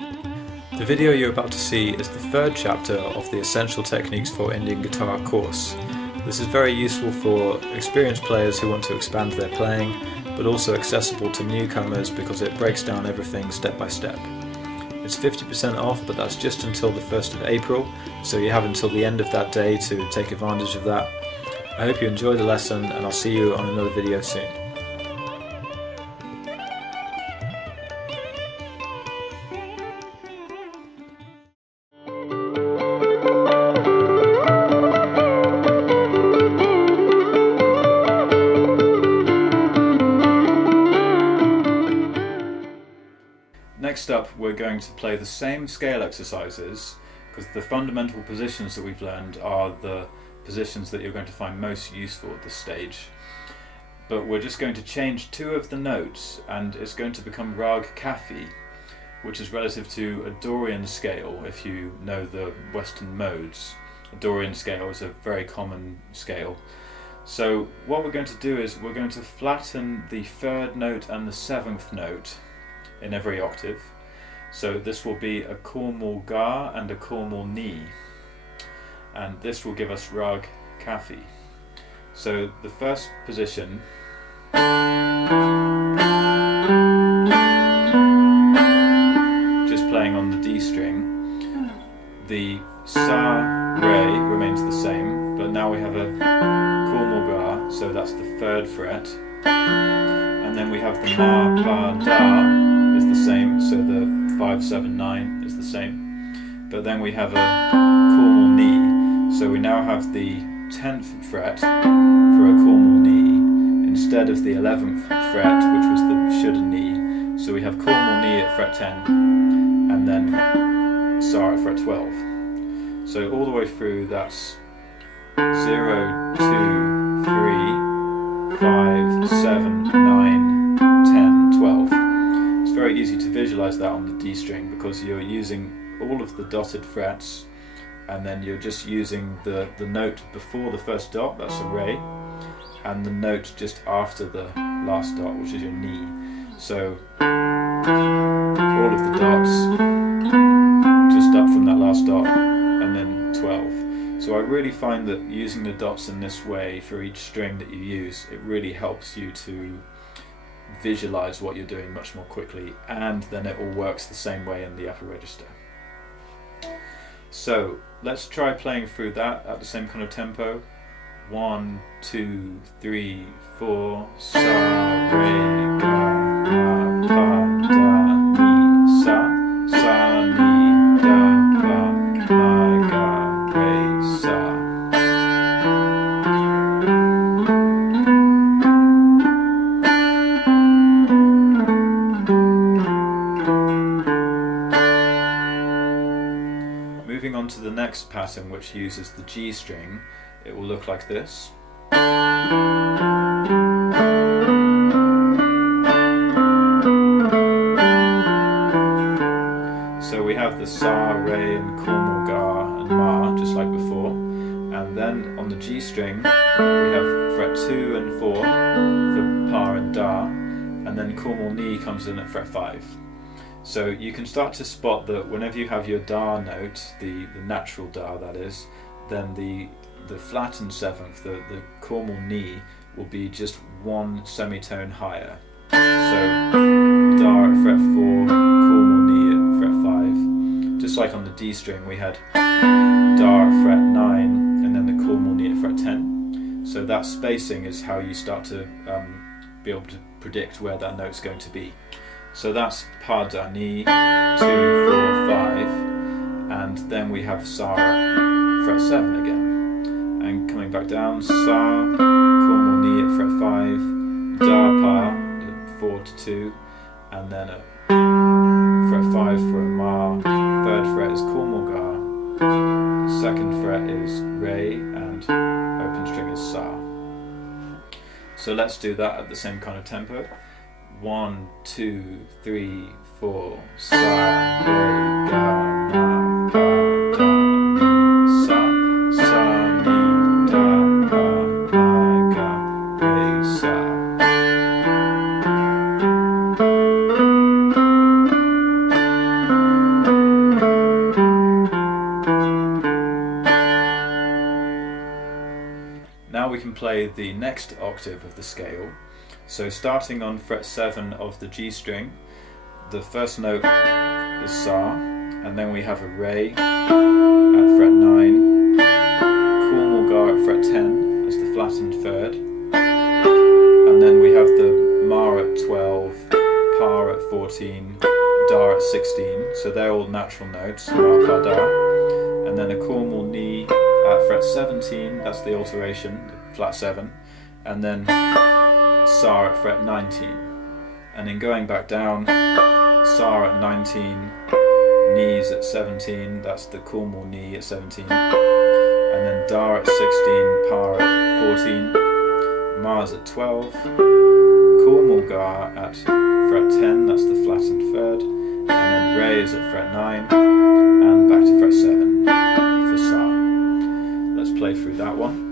The video you're about to see is the third chapter of the Essential Techniques for Indian Guitar course. This is very useful for experienced players who want to expand their playing, but also accessible to newcomers because it breaks down everything step by step. It's 50% off, but that's just until the 1st of April, so you have until the end of that day to take advantage of that. I hope you enjoy the lesson, and I'll see you on another video soon. Next up, we're going to play the same scale exercises because the fundamental positions that we've learned are the positions that you're going to find most useful at this stage. But we're just going to change two of the notes, and it's going to become Raag Kafi, which is relative to a Dorian scale if you know the Western modes. A Dorian scale is a very common scale. So what we're going to do is we're going to flatten the 3rd note and the 7th note in every octave. So this will be a Kormal Ga and a Kormal Ni, and this will give us Raag Kafi. So the first position just playing on the D string, the Sa Re remains the same, but now we have a Kormal Ga, so that's the 3rd fret, and then we have the Ma Pa Da is the same, so the 5, 7, 9 is the same, but then we have a Kormal Ni, so we now have the 10th fret for a Kormal Ni instead of the 11th fret, which was the should Ni, so we have Kormal Ni at fret 10 and then Sa at fret 12. So all the way through that's 0, 2, 3, 5, 7, 9, 10, 12. It's very easy to visualize that on the D string because you're using all of the dotted frets, and then you're just using the note before the first dot, that's a Re, and the note just after the last dot, which is your Ni. So all of the dots just up from that last dot and then 12. So I really find that using the dots in this way for each string that you use, it really helps you to visualize what you're doing much more quickly, and then it all works the same way in the upper register. So let's try playing through that at the same kind of tempo. 1, 2, 3, 4, Sa, Re, Ga, Ma, Pa, Da, Ni, Sa, Sa, Ni, Da, Pa, Ma, Ga, Re, Sa. Moving on to the next pattern, which uses the G string, it will look like this. So we have the Sa, Re and Kormal Ga and Ma, just like before, and then on the G string we have fret 2 and 4 for Pa and Da, and then Kormal Ni comes in at fret 5. So you can start to spot that whenever you have your Da note, the natural Da that is, then the flattened 7th, the Kormal Ni, will be just one semitone higher. So Da at fret 4, Kormal Ni at fret 5. Just like on the D string we had Da at fret 9 and then the Kormal Ni at fret 10. So that spacing is how you start to be able to predict where that note's going to be. So that's Pa, Da, Ni, 2, 4, 5, and then we have Sa at fret 7 again. And coming back down, Sa, Kormal Ni at fret 5, Da, Pa, at 4 to 2, and then at fret 5 for a Ma, 3rd fret is Kormal Ga, 2nd fret is Re, and open string is Sa. So let's do that at the same kind of tempo. 1, 2, 3, 4, Sa, Re, Ga, Ma, Pa, Da, Ni, Sa, Sa, Ni, Da, Pa, Ma, Ga, Re, Sa. play the next octave of the scale. So starting on fret 7 of the G string, the first note is Sa, and then we have a Re at fret 9, Cool Mulgar at fret 10 as the flattened third, and then we have the Ma at 12, Pa at 14, Da at 16, so they're all natural notes, Ma, Pa, Da, and then a Cool Mul Ni at fret 17, that's the alteration, flat 7, and then Sa at fret 19. And in going back down, Sa at 19, Ni's at 17, that's the Cool Mul Ni at 17, and then Da at 16, Pa at 14, Ma's at 12, Cool Mulgar at fret 10, that's the flattened third, and then Re is at fret 9, and back to fret 7 for Sa. Let's play through that one.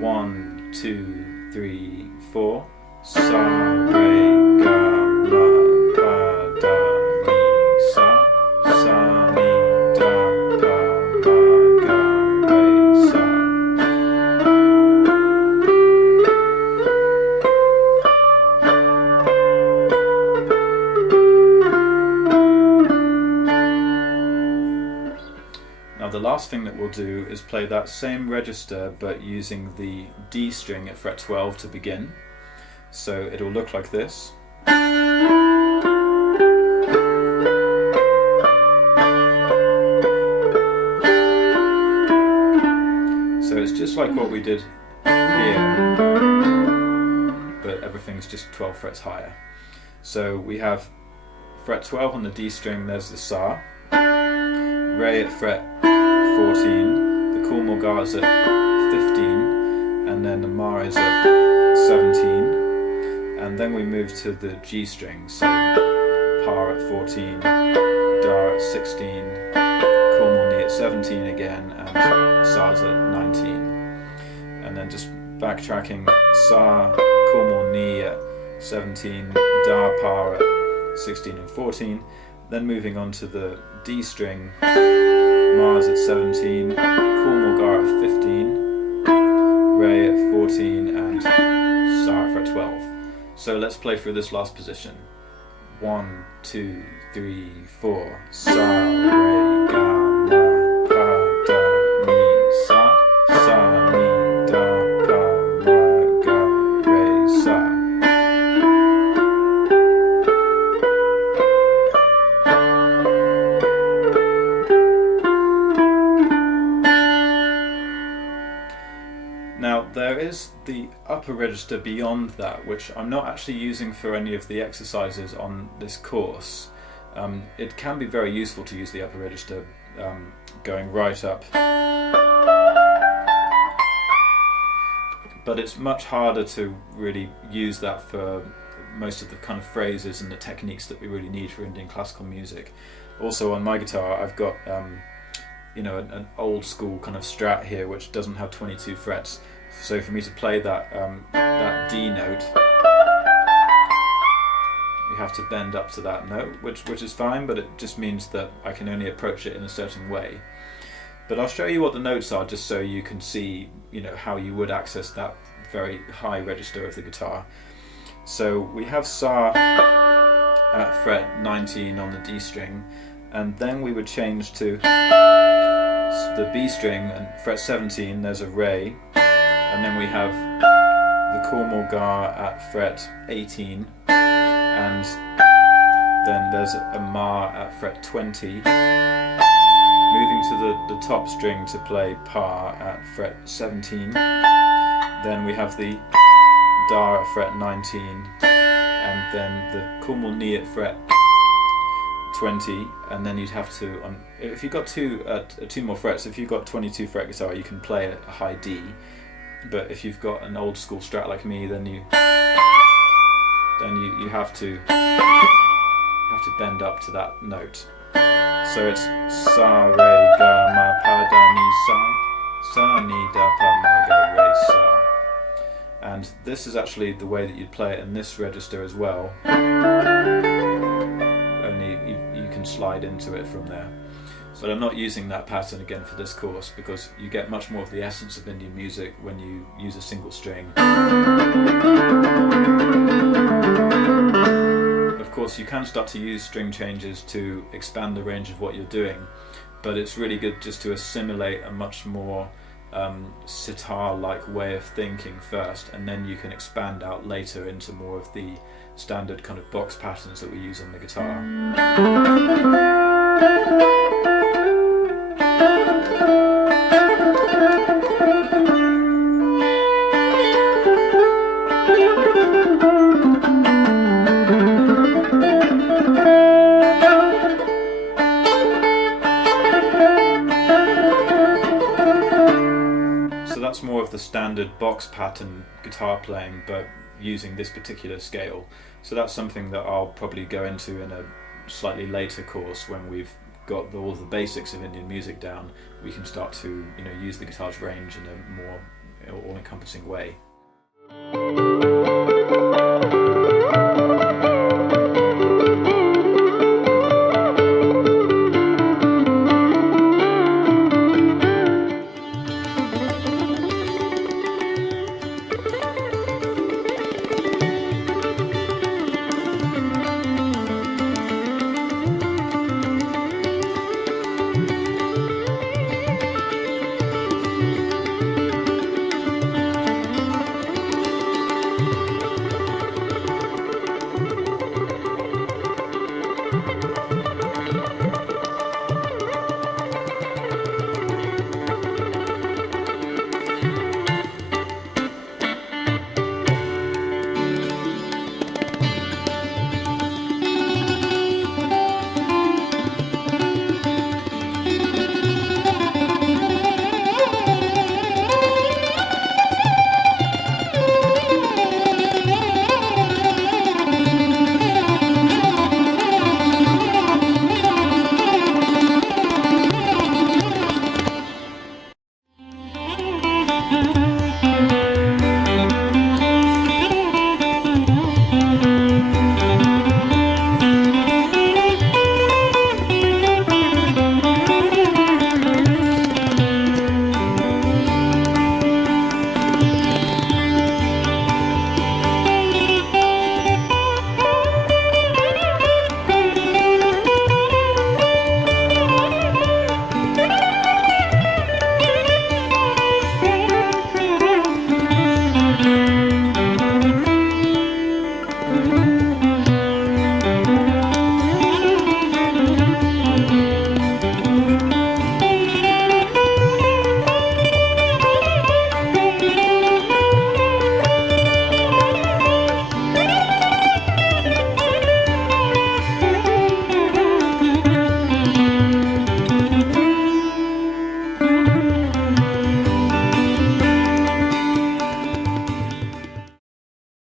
1, 2, 3, 4. Sa, Re, Ga, Ma, Pa, Da, Ni, Sa, Sa, Ni, Da, Pa, Ma, Ga, Re, Sa. Now the last thing that we'll do is play that same register but using the D string at fret 12 to begin. So it'll look like this. So it's just like what we did here, but everything's just 12 frets higher. So we have fret 12 on the D string, there's the Sa, Re at fret 14, the Cool Mulgar is at 15, and then the Ma is at 17. And then we move to the G string, so Pa at 14, Da at 16, Cool Mul Ni at 17 again, and Sa's at 19. And then just backtracking, Sa, Cool Mul Ni at 17, Da, Pa at 16 and 14. Then moving on to the D string, Ma's at 17, Cool Mulgar at 15, Re at 14, and Sa at fret 12. So let's play through this last position. 1, 2, 3, 4. Sa, Re, Ga, Ma, Pa, Da, Ni, Sa, Sa, Ni, Da, Pa, Ma, Ga, Re, Sa. Now there is the upper register beyond that, which I'm not actually using for any of the exercises on this course. It can be very useful to use the upper register going right up, but it's much harder to really use that for most of the kind of phrases and the techniques that we really need for Indian classical music. Also on my guitar I've got you know, an old school kind of Strat here which doesn't have 22 frets. So for me to play that that D note, you have to bend up to that note, which is fine, but it just means that I can only approach it in a certain way. But I'll show you what the notes are just so you can see, you know, how you would access that very high register of the guitar. So we have Sa at fret 19 on the D string, and then we would change to the B string, and fret 17 there's a Re, and then we have the Cool Mulgar at fret 18, and then there's a Ma at fret 20, moving to the top string to play Pa at fret 17, then we have the Da at fret 19, and then the Cool Mul Ni at fret 20, and then you'd have to, if you've got two more frets, if you've got 22 fret guitar you can play a high D, but if you've got an old school Strat like me, then you have to bend up to that note. So it's Sa, Re, Ga, Ma, Pa, Da, Ni, Sa, Sa, Ni, Da, Pa, Ma, Ga, Re, Sa. And this is actually the way that you'd play it in this register as well. Only you can slide into it from there. But I'm not using that pattern again for this course, because you get much more of the essence of Indian music when you use a single string. Of course, you can start to use string changes to expand the range of what you're doing, but it's really good just to assimilate a much more sitar-like way of thinking first, and then you can expand out later into more of the standard kind of box patterns that we use on the guitar. So that's more of the standard box pattern guitar playing, but using this particular scale. So that's something that I'll probably go into in a slightly later course when we've got all the basics of Indian music down. We can start to use the guitar's range in a more all-encompassing way.